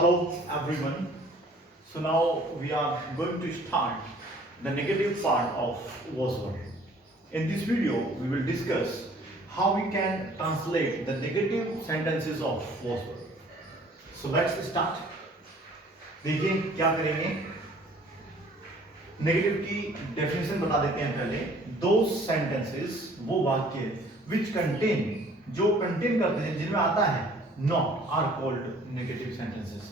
Hello everyone. So now we are going to start the negative part of was were. In this video we will discuss how we can translate the negative sentences of was were. So let's start. देखिए क्या करेंगे, negative की definition बता देते हैं पहले. दो sentences, वो वाक्य विच कंटेन, जो कंटेन करते हैं, जिनमें आता है not, are called negative sentences.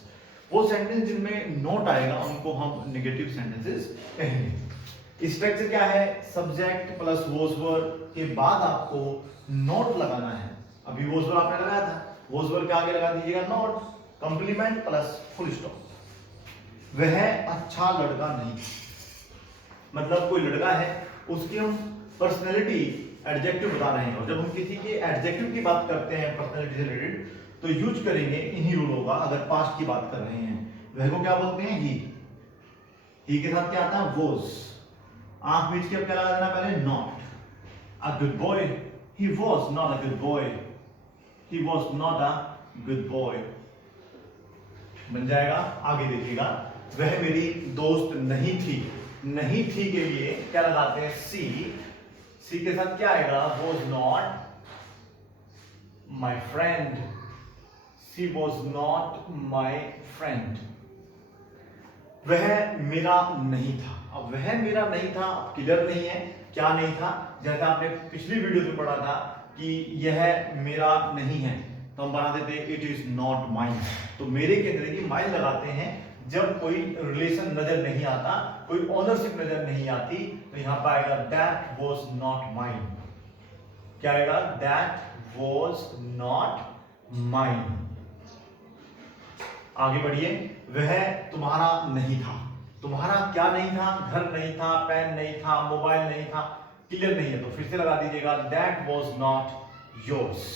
वो सेंटेंस जिनमें नॉट आएगा उनको हम नेगेटिव सेंटेंसेस कहेंगे. स्ट्रक्चर क्या है, सब्जेक्ट प्लस वॉज वर के बाद आपको नॉट लगाना है. अभी वॉज वर आपने लगाया था, वॉज वर के आगे लगा दीजिएगा not, complement plus full stop. वह अच्छा लड़का नहीं, मतलब कोई लड़का है उसकी हम पर्सनैलिटी एडजेक्टिव बता रहे हैं. और जब हम किसी के एडजेक्टिव की बात करते हैं पर्सनैलिटी से रिलेटेड तो यूज करेंगे इन्हीं रूलों का. अगर पास्ट की बात कर रहे हैं, वह को क्या बोलते हैं, ही के साथ क्या आता है वॉज, आंख बीच के अब क्या लगा देना पहले not. A good boy, he was not a good boy, he was not a good boy बन जाएगा. आगे देखिएगा, वह मेरी दोस्त नहीं थी. नहीं थी के लिए क्या लगाते हैं सी. सी के साथ क्या आएगा, was not my friend, she was not my friend. वह मेरा नहीं था. अब वह मेरा नहीं था, क्लियर नहीं है क्या नहीं था. जैसे आपने पिछली वीडियो में पढ़ा था कि यह मेरा नहीं है तो हम बना देते इट इज नॉट माइन. तो मेरे के अंदर की माइन लगाते हैं जब कोई रिलेशन नजर नहीं आता, कोई ओनरशिप नजर नहीं आती. तो यहां पर आएगा दैट वॉज नॉट माइन. क्या आएगा, दैट वॉज नॉट माइन. आगे बढ़िए, वह तुम्हारा नहीं था. तुम्हारा क्या नहीं था, घर नहीं था, पेन नहीं था, मोबाइल नहीं था. क्लियर नहीं है तो फिर से लगा दीजिएगा that was not yours.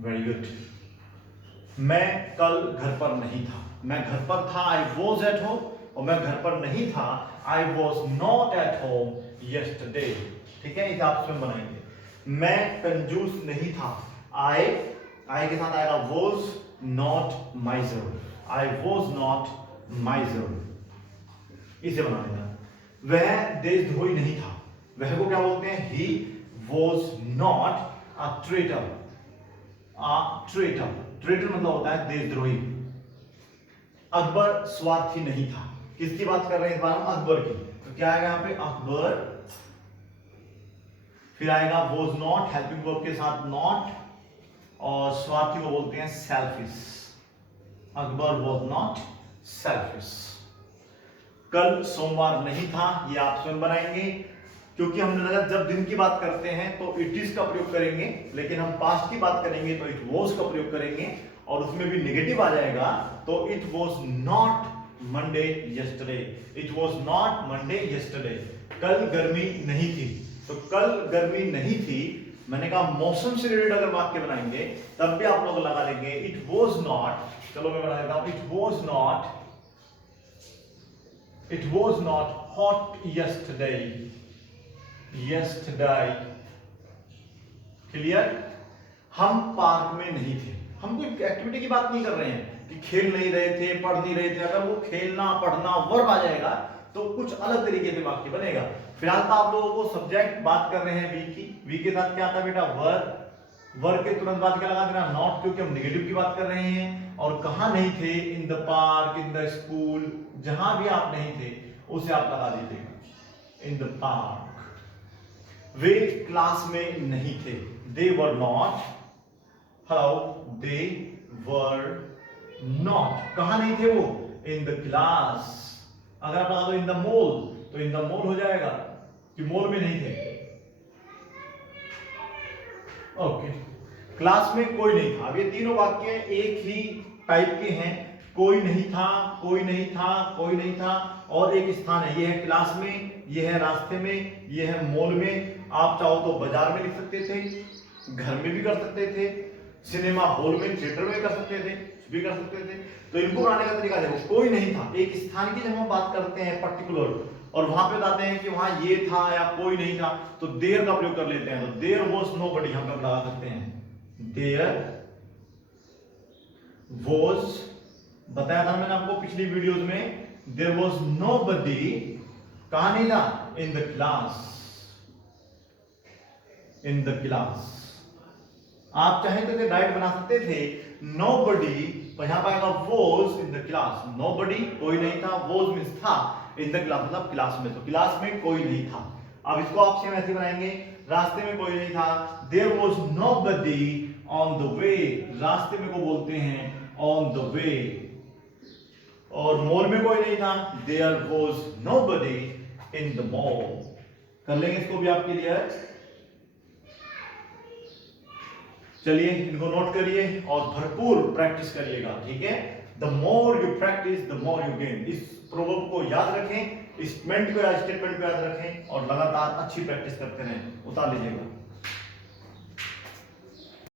Very good. मैं कल घर पर नहीं था. मैं घर पर था, आई वॉज एट होम. और मैं घर पर नहीं था, I was not at home yesterday. ठीक है, इसे आप स्वयं बनाएंगे. मैं कंजूस नहीं था. आई के साथ आएगा was not माइजर. I was not माइजर. इसे बना देना. वह देशद्रोही नहीं था. वह को क्या बोलते हैं, he was not a traitor. Traitor, traitor मतलब होता है देशद्रोही. अकबर स्वार्थी नहीं था. किसकी बात कर रहे हैं इस बार हम, अकबर की. तो क्या आएगा यहाँ पे, अकबर. फिर आएगा वॉज नॉट, हेल्पिंग वर्ब के साथ नॉट, और स्वार्थी को बोलते हैं selfish. Akbar was not selfish. कल सोमवार नहीं था, ये आप स्वयं बनाएंगे. क्योंकि हमने लगा जब दिन की बात करते हैं तो इट इज का प्रयोग करेंगे, लेकिन हम पास्ट की बात करेंगे तो इट वॉज का प्रयोग करेंगे. और उसमें भी नेगेटिव आ जाएगा तो it was not Monday yesterday. It was not Monday yesterday. कल गर्मी नहीं थी. तो कल गर्मी नहीं थी, मैंने कहा मौसम से रिलेटेड अगर वाक्य बनाएंगे तब भी आप लोग लगा लेंगे इट वॉज नॉट. चलो मैं बना देता हूं, it was not hot yesterday. Yesterday. Clear. हम पार्क में नहीं थे. हम कोई एक्टिविटी की बात नहीं कर रहे हैं कि खेल नहीं रहे थे, पढ़ नहीं रहे थे. अगर वो खेलना पढ़ना वर्ब आ जाएगा तो कुछ अलग तरीके से वाक्य बनेगा. फिलहाल तो आप लोगों को सब्जेक्ट बात कर रहे हैं वी की. वी के साथ क्या आता है बेटा, वर्ब. वर्ब के तुरंत बाद क्या लगा देना, नॉट, क्योंकि हम नेगेटिव की बात कर रहे हैं. और कहां नहीं थे, in the park, in the school. जहां भी आप नहीं थे उसे आप लगा दीजिएगा इन द पार्क. वे क्लास में नहीं थे. They were not. Hello, they were not. कहां नहीं थे वो, इन द क्लास. अगर आप लगा दो इन द मॉल तो इन द मॉल हो जाएगा कि मॉल में नहीं थे. ओके. क्लास में कोई नहीं था. अब ये तीनों वाक्य एक ही टाइप के हैं. कोई नहीं था, कोई नहीं था, कोई नहीं था, और एक स्थान है. ये है क्लास में, ये है रास्ते में, ये है मॉल में. आप चाहो तो बाजार में लिख सकते थे, घर में भी कर सकते थे, सिनेमा हॉल में, थिएटर में कर सकते थे, भी कर सकते थे. तो इनको बनाने का तरीका देखो. कोई नहीं था, एक स्थान की जब हम बात करते हैं पर्टिकुलर और वहां पे बताते हैं कि वहां ये था या कोई नहीं था तो देयर का प्रयोग कर लेते हैं. तो देयर वाज नोबडी हम कब लगा सकते हैं, देयर was, बताया था मैंने आपको पिछली वीडियोस में, there was nobody, कहां नहीं था, in the class, in the class। आप चाहे तो इसे डायरेक्ट बना सकते थे, nobody, पर यहां पर आएगा was in the class, nobody कोई नहीं था, was मींस था, in the class मतलब क्लास में, तो क्लास में कोई नहीं था। अब इसको आप सेम ऐसे बनाएंगे, रास्ते में कोई नहीं था, there was nobody on the way, रास्ते में को बोलते हैं on the way, और मॉल में कोई नहीं था, there was nobody in the mall। कर लेंगे इसको भी आपके लिए। चलिए इनको नोट करिए और भरपूर प्रैक्टिस करिएगा, ठीक है। The more you practice the more you gain, इस प्रोवर्ब को याद रखें, इस स्टेटमेंट को याद रखें और लगातार अच्छी प्रैक्टिस करते रहें। उतार लीजिएगा।